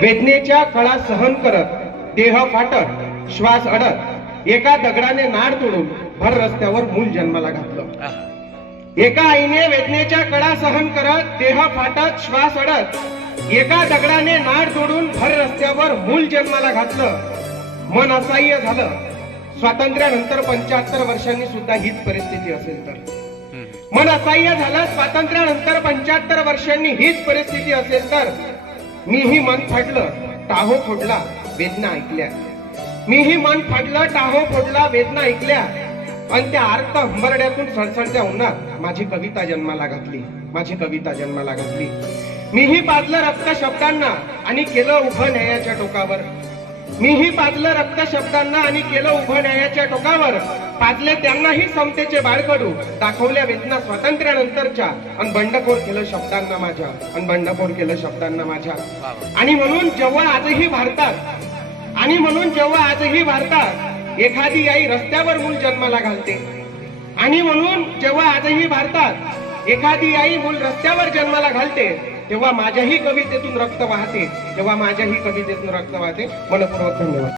वेदनेच्या कळा सहन करत देह फाटत श्वास अडत एका दगडाने नाड तोडून भर रस्त्यावर मूल जन्माला घातलं. एका आईने वेदनेच्या कळा सहन करत देह फाटत श्वास अडत एका दगडाने नाड तोडून भर रस्त्यावर मूल जन्माला घातलं. मन असह्य झालं. स्वातंत्र्यानंतर पंच्याहत्तर वर्षांनी सुद्धा हीच परिस्थिती असेल तर. मन असह्य झालं स्वातंत्र्यानंतर पंच्याहत्तर वर्षांनी हीच परिस्थिती असेल तर. मीही मन फाटलं टाहो फोडला वेदना ऐकल्या. मीही मन फाटलं टाहो फोडला वेदना ऐकल्या. आणि त्या आर्त हंबरड्यातून सडसडत्या उन्हात माझी कविता जन्माला घातली माझी कविता जन्माला घातली. मीही पाजलं रक्त शब्दांना आणि केलं उभं न्यायाच्या टोकावर. मीही पाजलं रक्त शब्दांना आणि केलं उभं न्यायाच्या टोकावर. पाजले त्यांनाही समतेचे बाळकडू. दाखवल्या वेदना स्वातंत्र्यानंतरच्या. आणि बंडखोर केलं शब्दांना माझ्या. आणि बंडखोर केलं शब्दांना माझ्या. आणि म्हणून जेव्हा आजही भारतात आणि म्हणून जेव्हा आजही भारतात एखादी आई रस्त्यावर मूल जन्माला घालते. आणि म्हणून जेव्हा आजही भारतात एखादी आई मूल रस्त्यावर जन्माला घालते तेव्हा माझ्याही कवितेतून रक्त वाहते तेव्हा माझ्याही कवितेतून रक्त वाहते. मनपूर्वक धन्यवाद.